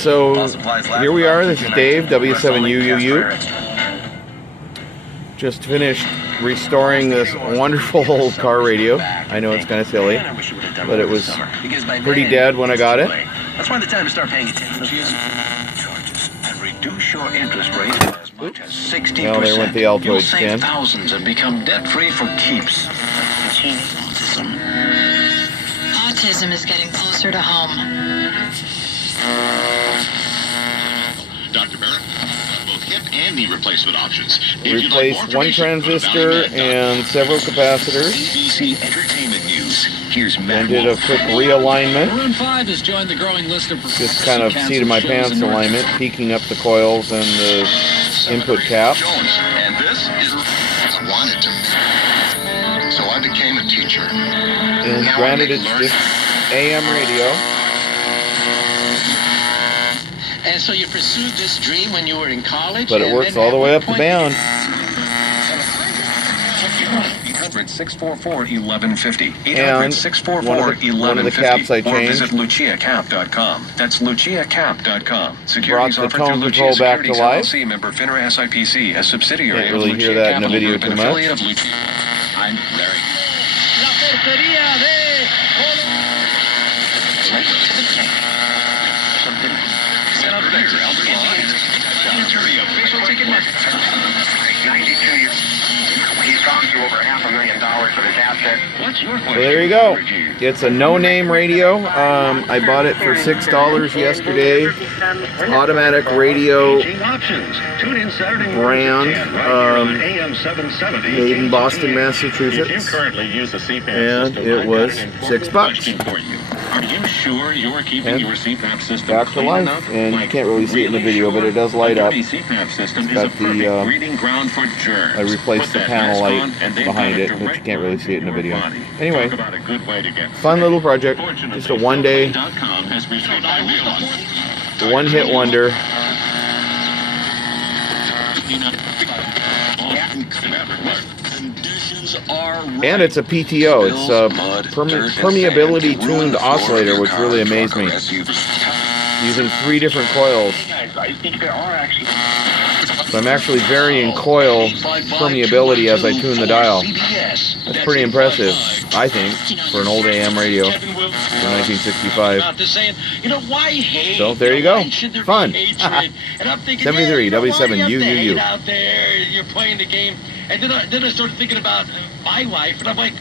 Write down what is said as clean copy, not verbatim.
so here we are. This is Dave, W7UUU. Just finished restoring this wonderful old car radio. I know it's kind of silly, but it was pretty dead when I got it. That's why the time to start paying attention and reduce your interest rate as much as 60%. Well, there went the Altoid You'll stand. save thousands and become debt-free for keeps. Autism is getting closer to home. Dr. Barrett, both hip and knee replacement options. Replaced one transistor and several capacitors. ABC Entertainment News. Here's And did a quick realignment. Maroon 5 has joined the growing list of Just kind of seat of my pants alignment, peaking up the coils and the input caps. And this is I wanted to. So I became a teacher. And granted, it's just AM radio. And so you pursued this dream when you were in college? But it works all the way up the band. 800-644-1150. And 800-644-1150. one of the caps I Or changed. visit luciacap.com. That's luciacap.com. Brought Securities the offered tone through control Lucia back to Securities life. LLC, member FINRA SIPC, a subsidiary Can't of really Lucia hear that in the Capital video Group, too an much. affiliate of Lucia. I'm Larry. So there you go. It's a no-name radio. I bought it for $6 yesterday. Automatic radio brand, made in Boston, Massachusetts, and it was $6. Are you sure you're keeping And your CPAP system back to clean life. enough? And you Like, can't really see it in the really video, but it does light A up. dirty CPAP system It's is a got the, perfect breeding ground for germs. I replaced Put the that panel mask light on, and they've behind got a it, but you direct can't really see it in the your video. body. Anyway, Talk about a good way to get fun little project. Fortunately, Just a one-day, .com has reached I realize. one-hit wonder. And it's a PTO. It's a permeability tuned oscillator, which really amazed me. Using 3 different coils. So I'm actually varying coil permeability as I tune the dial. That's pretty impressive, I think, for an old AM radio from 1965. So there you go. Fun. 73, W7UUU. Out there, you're playing the game, and then I started thinking about my wife, and I'm like,